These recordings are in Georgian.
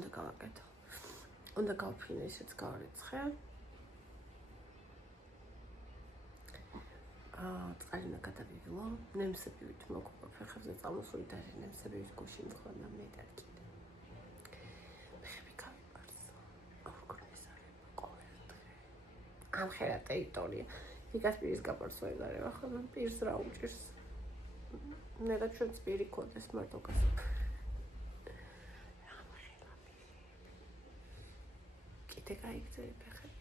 უნდა გავაკეთო. უნდა გავფრინო ისეც გავარიცხე. წყალი უნდა გადავივლო. ნემსებივით მოგვა ფეხებზე წამოსული და ნემსებივით გუში მქონდა მეტად კიდე. ფეხები გავიპარსო. ორგანიზ არის ყოველდღე. ამხელა ტერიტორია. ვიკასპირის გაპარსო ეგარება ხოლმე პირს რა უჭირს. მე რა ჩვენც პირი ქონდეს მარტო გასა. ამხელა კიდე გაიგზავნა ფეხები.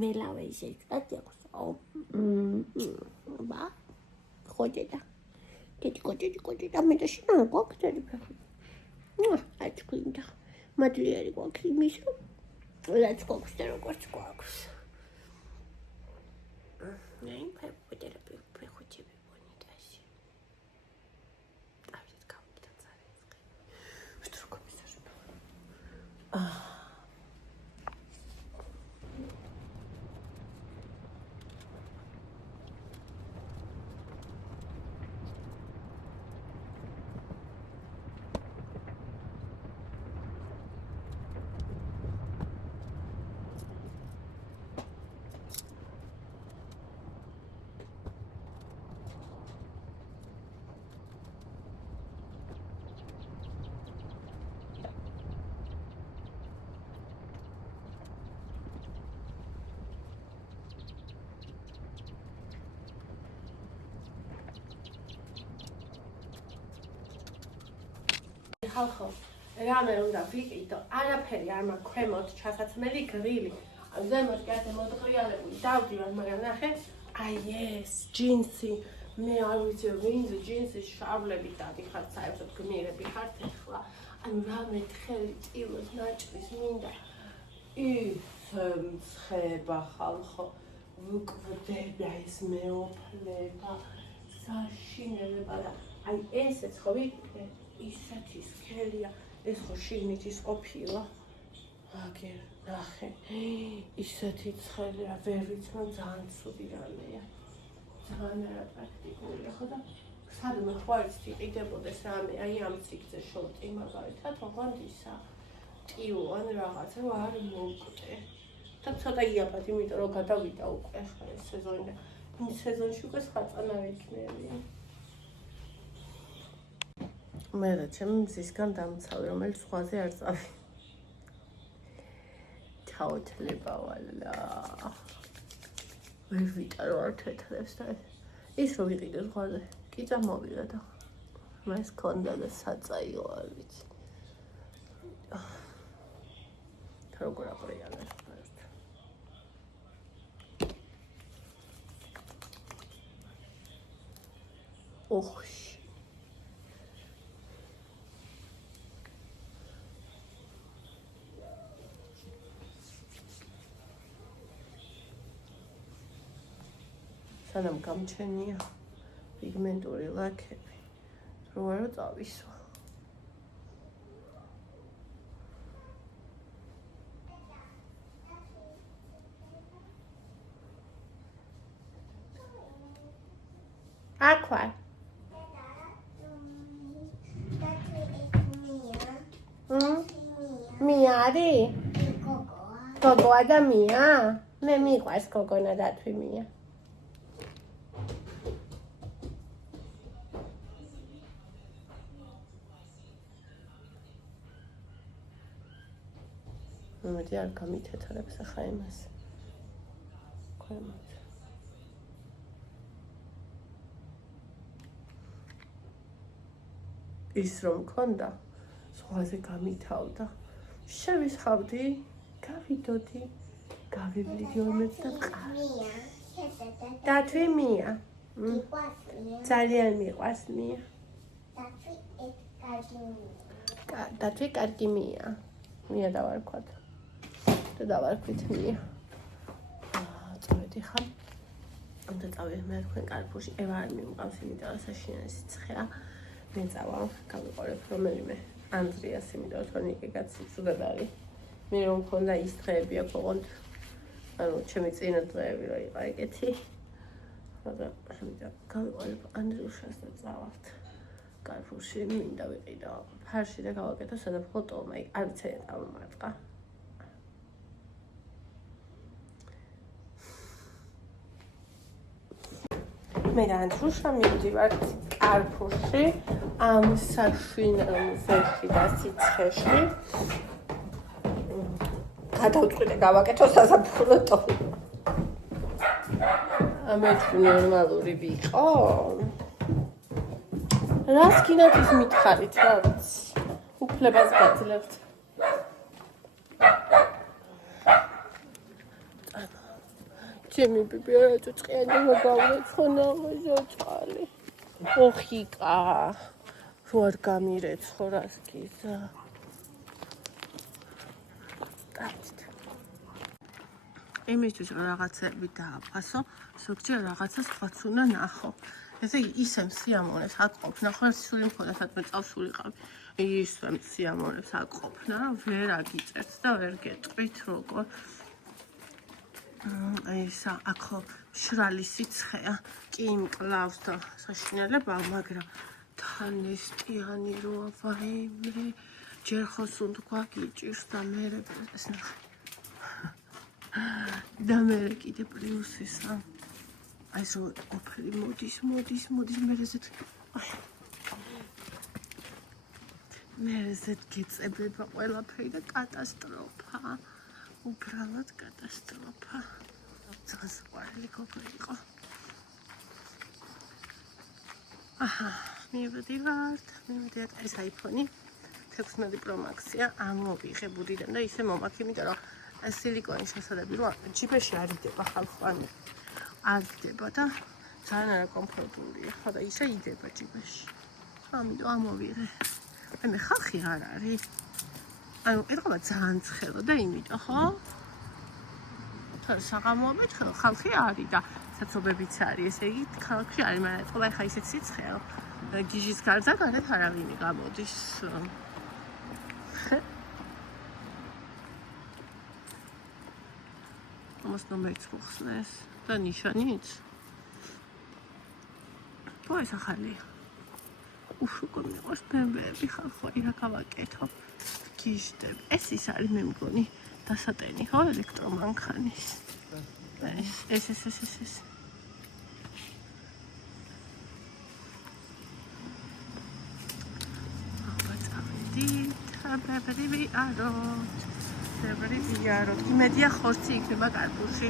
მელავე ისე წაჭაქვს. ბა ხოჭედა. კოჭი და მე და შენ გვაქვს ეს ფეხი. აჭკინდა. მადლიერი გვაქვს იმის რომ რაც გვაქვს და როგორც გვაქვს. ნაი ფეხოჭები ბონიტაში. დავით გავიდა წარიცხე. что такое месяц? ხალხო, რამე უნდა ვიყიდო, არაფერი არ მაქვს ქვემოთ ჩასაცმელი გრილი. ზემოთ კი ასე მოდღრიალებული დავდივარ, მაგრამ ნახე, აი ეს ჯინსი, მე არ ვიცი ვინზე ჯინსის შავლები დადიხარ, საერთოდ გმირები ხართ ახლა. ანუ რამე თხელი წილოს ნაჭრის მინდა. ცხება ხალხო, ვუკვდება ეს მეოფლება, საშინელება და აი ესეც ხო ვიყიდე. ისეთი სქელია, ეს ხო შიგნით ის ყოფილა. აგერ, ნახე, ისეთი ცხელია, ვერ ვიცნობ ძალიან ცუდი რამეა. ძალიან არაპრაქტიკულია, ხო და სადმე ხო არის იყიდებოდეს რამე, აი ამ ციგზე შორტი მაგალითად, ოღონდ ისა ტიო ან რაღაცა არ მოვკვდე. და ცოტა იაფად, იმიტომ რომ გადავიდა უკვე ახლა ეს სეზონი და ის სეზონში უკვე სხვაწანა ვიქნები. მე რა ჩემი მზისგან დამცავი, რომელიც სხვაზე არ წავი. ჩაოთლება ვალა. ვერ ვიტარო არ თეთრებს და ის რო ვიყიდე სხვაზე, კი წამოვიდა და მას ქონდა და საწაიო არ ვიცი. როგორ აყრია ოხ სანამ გამჩენია პიგმენტური ლაქები, რო არა წავისვა. აქვე. მია არის? გოგოა და მია? მე მიყვარს გოგონა და თვი მია. მე არ გამითეთრებს ახლა იმას. ქვემოთ. ის რომ მქონდა, სხვაზე გამითავდა. შევისხავდი, გავიდოდი, გავივლიდი ორმეც და მყავს. დათვი მია. ძალიან მიყვარს მია. დათვი კარგი მია. მია დავარქვათ. და დავარქვით მია. წავედი ხარ. უნდა წავედი მე თქვენ კარფურში. ევა არ მიმყავს, იმიტომ რომ საშინელი სიცხეა. მე წავა, გავიყოლებ რომელიმე ანდრიას, იმიტომ რომ თორნიკე კაცი ცუდად არის. მე რომ მქონდა ის დღეები აქ ოღონდ, ანუ ჩემი წინა დღეები რა იყო ეგეთი. ხოდა ამიტომ გავიყოლებ ანდრიუშას და წავართ. კარფურში მინდა ვიყიდო ფარში და გავაკეთო სადაფხო ტოლმა. არ ვიცი რა დავამარტყა. მე და ანდრუშა მივდივართ კარფურში ამ საშინელ მზეში და სიცხეში. გადავწყვიტე გავაკეთო საზაფხულო ტოლმა. მე თუ ნორმალური ვიყო. რას გინდათ ის მითხარით რაც უფლებას გაძლევთ. ჩემი ბიბი არა წუწყიანი მოგავეცხონა ჟოჭყალი. ოხიკა რო არ გამირეცხო რას გიზა. დავით. იმისთვის რომ რაღაცები დააფასო, ზოგჯერ რაღაცა სხვაც უნდა ნახო. ესე იგი ისე სიამოვნებს აკყოფნა, ხო სული მქონდა სადმე წავსულიყავი. ისე სიამოვნებს აკყოფნა, ვერ აგიწერთ და ვერ გეტყვით როგორ. ისა აქო მშრალი სიცხეა, კი იმკლავს და საშინელება, მაგრამ თან ესტიანი როა ვაიმე, ჯერ ხო სუნთქვა გიჭირს და მერე ეს ნახე. და მერე კიდე პლუსისა. აი ეს ოფერი მოდის, მერეზეთ. მერეზეთ გეწებება ყველაფერი და კატასტროფა. უბრალოდ კატასტროფა. ზღასყვარელი გოგო იყო. აჰა, მივდივართ. ეს iPhone 16 Pro Max-ია, ამოვიღე ბუდიდან და ისე მომაქ, იმიტომ რომ სილიკონის შესადები რო ჯიბეში არ იდება ხალხანი. არ იდება და ძალიან არაკომფორტულია. ხო და ისე იდება ჯიბეში. ამიტომ ამოვიღე. მე ხალხი არ არის. ანუ ერთხელ ძალიან ცხელო და იმიტომ ხო? საღამოობით ხალხი არის და საცობებიც არის. ესე იგი ხალხი არის, მაგრამ ერთხელ ხა ისეთ სიცხეო. გიჟის გარდა გარეთ არავინი გამოდის. Almost no mates მოხსნეს და ნიშანიც. თუ ეს ახალია. უშუქო მიყვარს ბემბეები ხალხო რა გავაკეთო. გიჟდები. ეს ის არის მე მგონი დასატენი ხო ელექტრომანქანის. ეს. ვიაროთ. იმედია ხორცი იქნება კარფურში.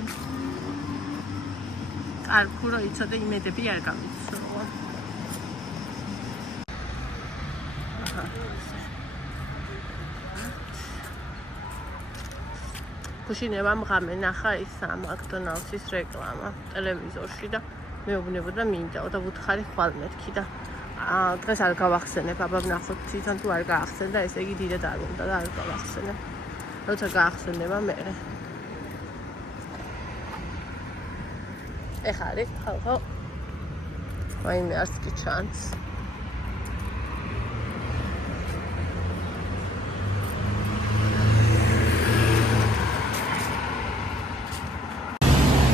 კარფურო იცოდე იმედები არ გამიცროა. გუშინებამ ღამე ნახა ის მაკდონალდსის რეკლამა ტელევიზორში და მეუბნებოდა მინდაო და ვუთხარი ხვალ მეთქი და დღეს არ გავახსენებ, აბა ვნახოთ თვითონ თუ არ გაახსენ და ესე იგი დიდად არ უნდა და არ გავახსენებ. როცა გაახსენება მერე. ეხლა არის ხალხო. ვაიმე არც კი ჩანს.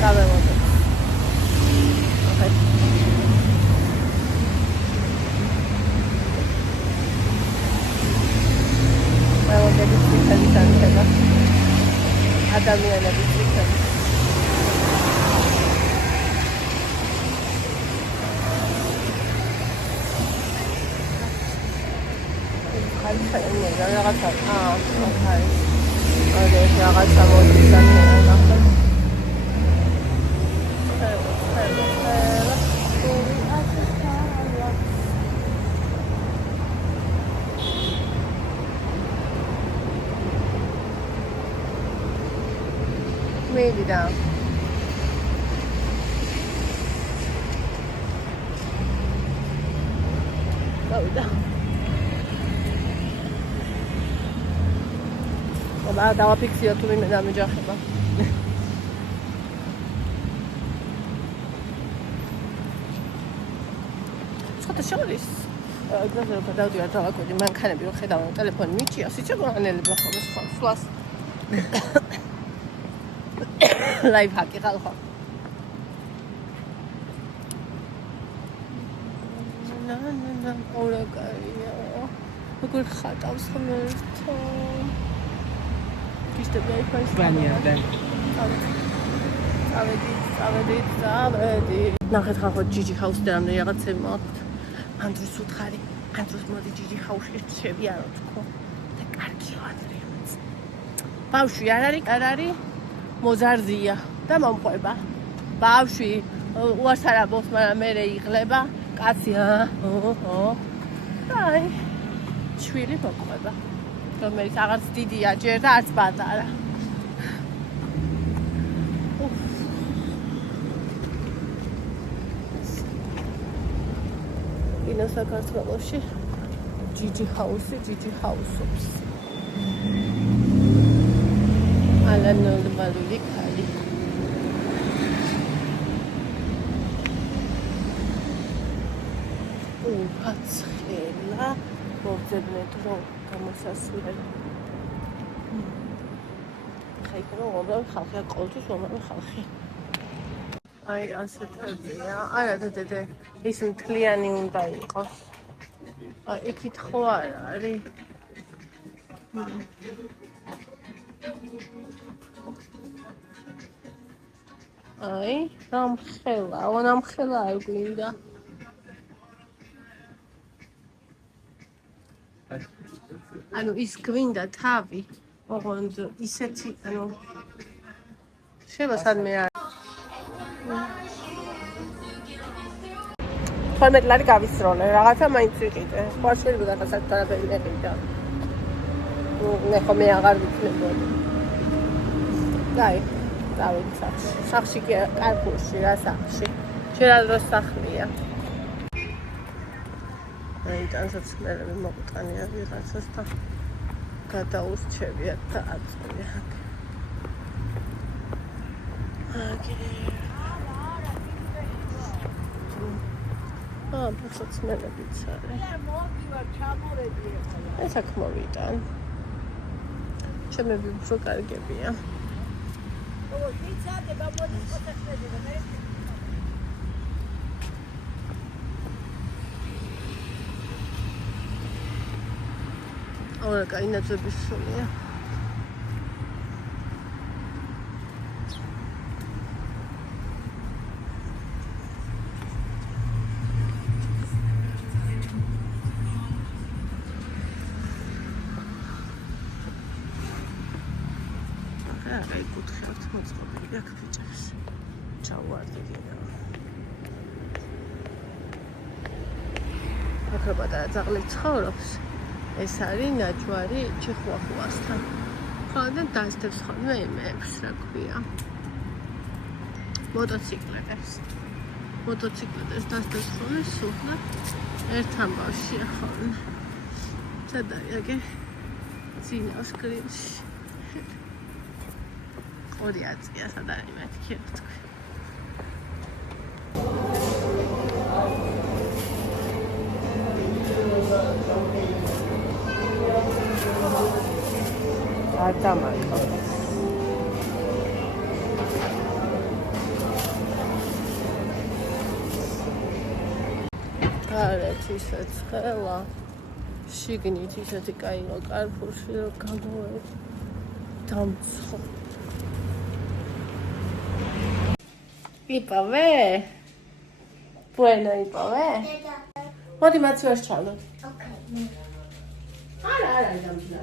დავემოდო. ადამიანების წითელი. ხალხი რაღაცა ახალი. ეს რაღაცა მოდის და მივიდა. გავიდა. აბა დავაფიქსირო თუ მე დამეჯახება. შეხოთა შორის გზაზე რომ გადავდივარ დავაკვირდი მანქანები რომ ხედავ ტელეფონი მიჭია, სიცე გონანელება ხოლმე სხვას. Live hack ხალხო. ორაკარია. როგორ ხატავს ღმერთო. გიშდება იქ ბანიადან. წავედი. ნახეთ ხახო ჯიჯი ჰაუსი და რამდენი რაღაცები მაქვს. ანდროს უთხარი. ანდროს მოდი ჯიჯი ჰაუსში შევიარო თქო. და კარგი ვადრია. ბავშვი არ არის მოზარდია და მომყვება. ბავშვი უარს არ აბობს, მაგრამ მერე იღლება. კაცი აი შვილი მომყვება. რომელიც აღარც დიდია ჯერ და არც პატარა. ინა საქართველოში ჯიჯი ჰაუსობს. ალა ნორმალური ქალი. აცხელა მოვძებნეთ რომ გამოსასვლელი. ხაიქრო უბრალოდ ხალხია ყოველთვის უამრავი ხალხი. აი ასეთებია. არა დედე ის მთლიანი უნდა იყოს. აი იქით ხო არ არის. აი რამხელა არ გვინდა. ანუ ის გვინდა თავი, ოღონდ ისეთი, ანუ შევა სადმე არ. 12 ლარი გავისროლე, რაღაცა მაინც ვიყიდე. ხო შეიძლება რაღაცა თანაფერი მეყიდა. მე ხომ აღარ ვიცნობდი. დაი, დავით სახში. სახში კი კარგულში რა სახში. შეიძლება დროს სახლია. აი თანაც მე მოყტანია ვიღაცას და გადაუსჩევია და აწვია. ფეხსაც მელებით არის. მოვიდარ ჩამორედი ახლა. ეს აქ მოვიდან. ჩემები უფრო კარგებია. ო, ვიცადე გამოდის ფოტოები და მე ორაკა ინაცების სულია. აი კუთხეებთ მოწყობილი აქ ფიჭებს. ჩავარდინა. აქ პატარა ძაღლი ცხოვრობს. ეს არის ნაჯვარი ჩიხუახუასთან. ხალხი დასდებს ხოლმე იმებს, რა ქვია. მოტოციკლეტებს დასდებს ხოლმე სულ და ერთ ამბავშია ხოლმე. სადაა ეგ? წინავს გრილში. ორი აწია სადაა იმეთი ქერცქვი. Adamarko. გარეთ ისეც ხელა. შიგნით ისეთი კაიო კარფურში რომ გამოეთ. დამცხო. იპოვე? Bueno, იპოვე? მოდი მაცივას ჩავდო. ოკეი. არა, დამჯდა.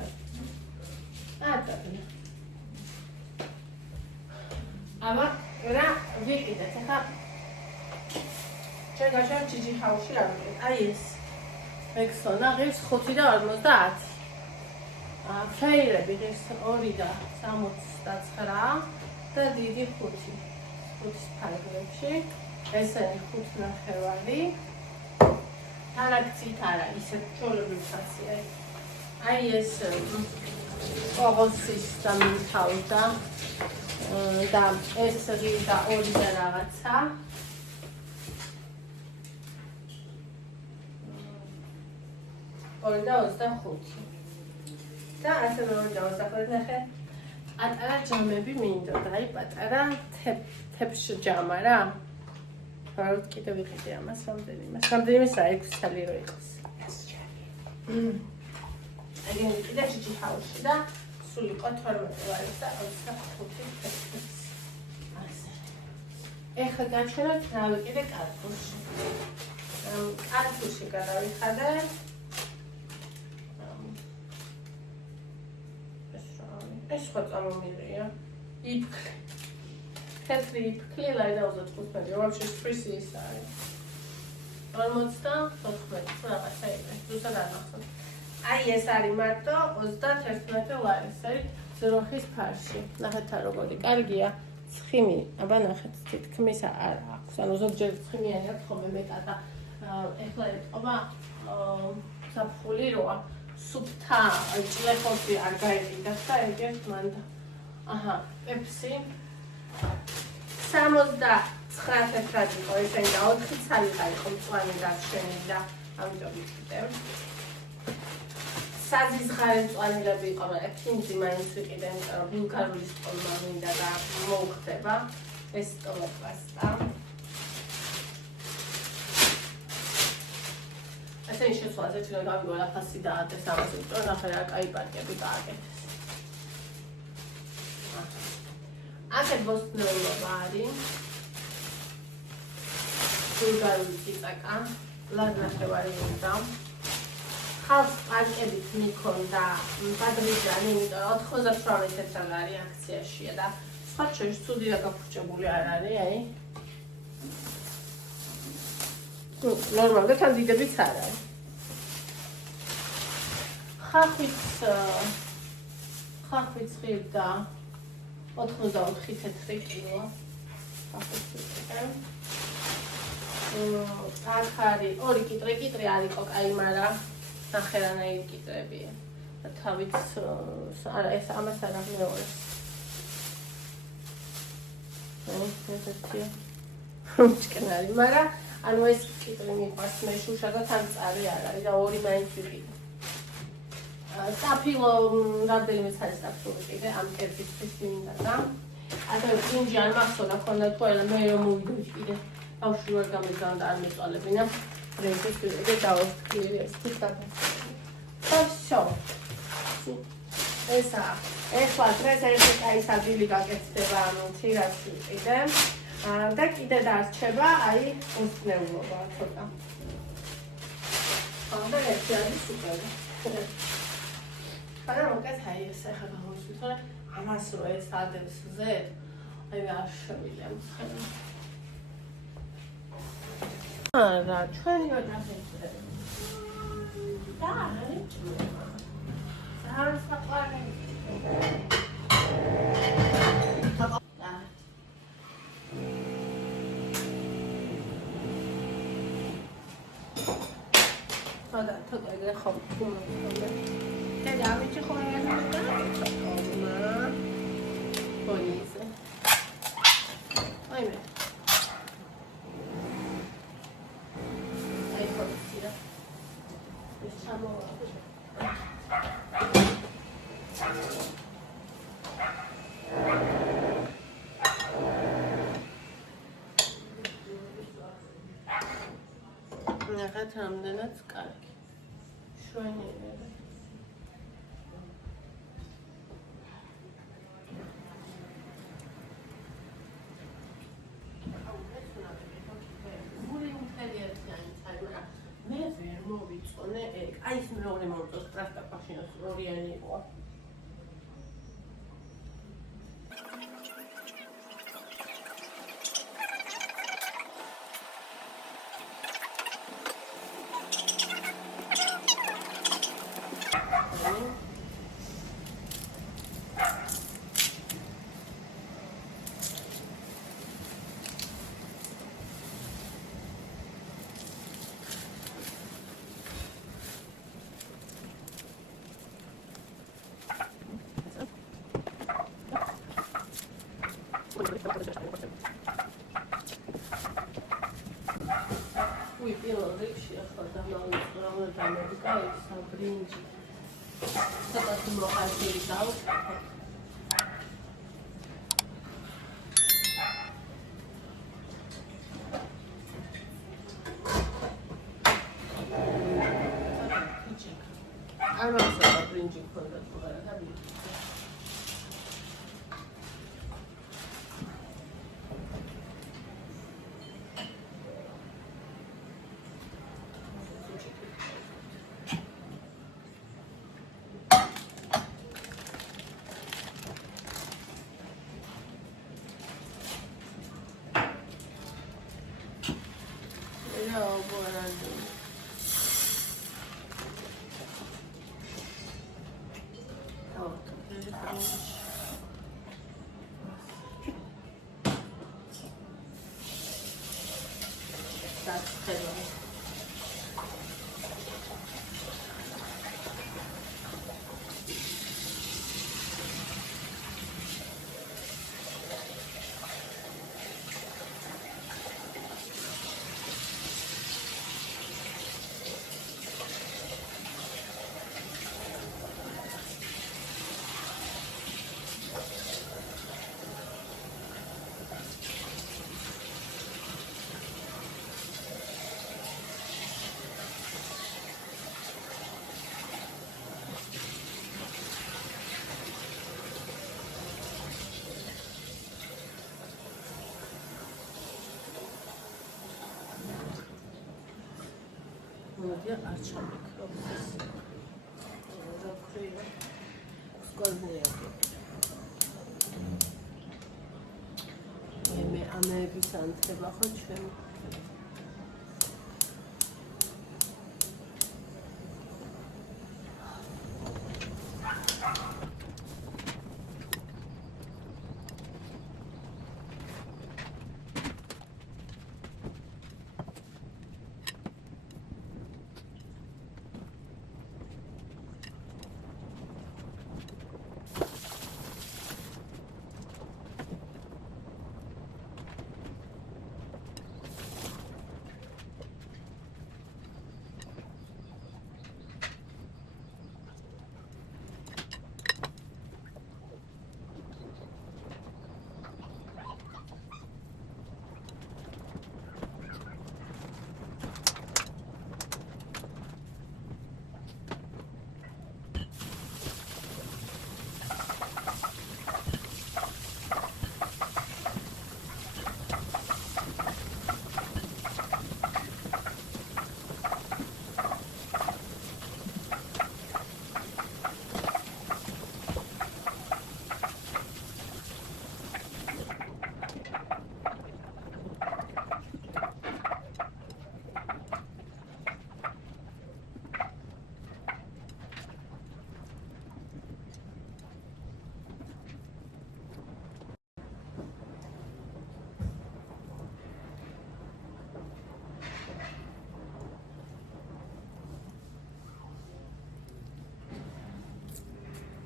აბა რა ვიყიდეთ ახლა ჩვენ გაშავ ჯიჯი ჰაუსში რა ვიყიდეთ აი ეს ექსონა ღირს 5 და 50 ფეილები ღირს 2 და 69 და დიდი 5 ფარგლებში ესენი 5 ნახევარი თანაქცით არა ისე ჩვეულებრივ ხასია აი ეს ოღონდის დამთავრდა და ეს ღირდა 2 და რაღაცა 2 და 25 და ასე მეორე და 25 ნახე პატარა ჯამები მინდოდა აი პატარა თეფშ ჯამა რა ვართ კიდე ვიყიდე ამას რამდენიმე 6 წელი რო იყოს. აი ვიყიდე ჭიჭი ჰაუსში და სულ იყო 12 ლარი და 25 ასე. ეხლა გაჩვენოთ რა ვიყიდე კარგულში. კარგულში გადავიხადე. ეს სხვა წამომილია. იფქლე. თეთრი იფქლე ლაიდა 25. ვაფშე სტრესი ის არის. 54 რაღაცა იყო. ზუსტად არ მახსოვს. აი ეს არის მარტო 31 ლარი. ეს არის ზროხის ფარში. ნახეთ როგორი კარგია. ცხიმი, აბა ნახეთ, თითქმის არ აქვს. ანუ ზოგჯერ ცხიმიანი აქვს ხოლმე მეტად და ეხლა ეთყობა საფხული როა. სუფთა ჭლეხოთი არ გაიყიდა და ეგეთ მანდა. აჰა, პეპსი 69 თეთრად იყო ესენი და 4 ცალი იყო მწვანე დარჩენილი და ამიტომ ვიყიდე. საზიზღარე მწვანილები იყო, მაგრამ ფინძი მაინც ვიყიდე, იმიტომ რომ ბულგარული სტოლმა მინდა და მოუხდება ეს სტოლოპასტა. ასენი შეცვალზე ჩვენ გავიგოაფასი დაადეს ამას, იმიტომ ნახე რა კაი პარკები გააკეთეს. აქეთ ბოსტნეულობა არის. ბულგარული წიწაკა, ლადნახევარი უნდა. ხალხ პარკებით მიქონდა ბადრიჯანი, იმიტომ რომ 98 თეთრალარი აქციაშია და სხვა შორის ცუდი და გაფურჩებული არ არის, აი. ნორმალურად თან დიდებიც არ არის. ხახვიც ღირდა 84 თეთრი კილო. აქ არის 2 კიტრი არ იყო კაი, მაგრამ ნახერანაირი კიტრებია. და თავიც არა ეს ამას არ აღმეორე. ესეთია. მჭკნარი, მაგრამ ანუ ეს კიტრი მიყვარს მე შუშა და თან წარი არ არის და 2 მაინც ვიყიდე. საფილო რამდენიმე წელს დავყიდე ამ კერპისთვის მინდა და ასე ბრინჯი არ მახსოვდა ქონდა თუ არა მე რომ მოვიდე ბავშვი ვერ გამიგზავნა არ მეწვალებინა ბრინჯის ვიყიდე დავსკილი ეს თითქოსი ფასო ესა ეხლა დღეს ერთი კაი საძილი გაკეთდება ანუ თირას ვიყიდე და კიდე დარჩება აი უსნეულობა ცოტა და ერთი არის სუპერი არა მოკეთ აი ეს ახლა გავუსვით ხოლმე ამას რო ეს ადრეს ზე აი არ შევიდე მხოლოდ არა ჩვენი გადახედე და არის არ საყვარელი და თქო ეგრე ხო და ამიჩი ხო არა და ომა პონიზე აი მე აი პონიზია ეს ჩამოვა ნახეთ რამდენად კარგი შვენიერი აი ეს მეორე მომწონს ტრასტა პაშინოს ორიანი იყო Uy, pillow rikshi, ახლა დამავიწყო რა დამოვიკა ეს ბრინჯი. ცოტათი მოხალხილი დავკეთე. Я арчамик робить. Закрию. Скользные. მე ამეების ანთება ხო ჩვენ?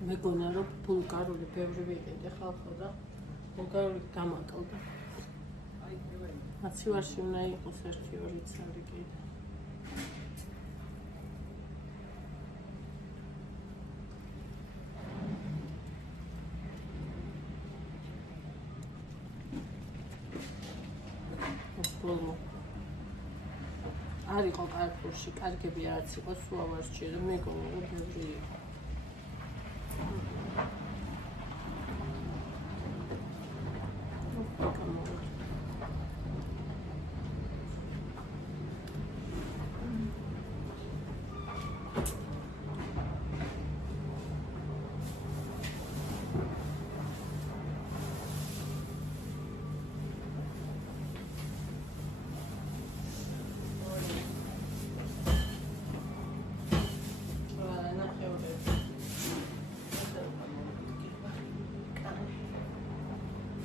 მეგონა რომ ბულგარული ბევრი ვიყიდე ხალხო და ბულგარული დამაკლდა. მაცივარში უნდა იყოს 1-2 წელი კიდე. ბოლო არ იყო კარგში, კარგები არც იყო, სულ არ სჭირდა, მეგონა რომ ბევრი იყო.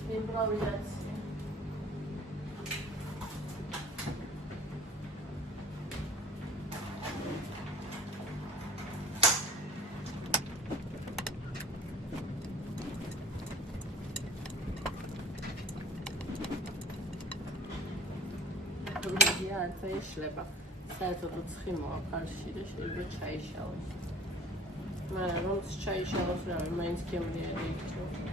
Improvizacja. არ შეიძლება. საერთოდ ცხიმოა ფარში და შეიძლება ჩაიშალოს. მაგრამ რომ ჩაიშალოს რავი, მაინც გემრიელი იქნება.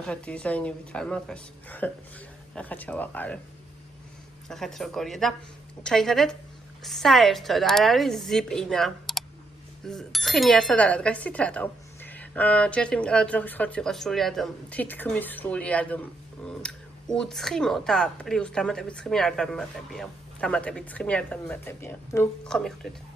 ახლა დიზაინივით არ მაგას. ახლა ჩავაყარე. ახეთ როგორია და ჩაიხადეთ საერთოდ არ არის ზიპინა. ცხიმი არსად არ ადგას იცით რატო? ჯერ იმიტომ რომ დროხის ხორცი იყო სრულიად თითქმის სრულიად უცხიმო და პლუს დამატებით ცხიმი არ დამატებია. დამატებით ცხიმი არ დამატებია. ნუ ხო მიხვდით.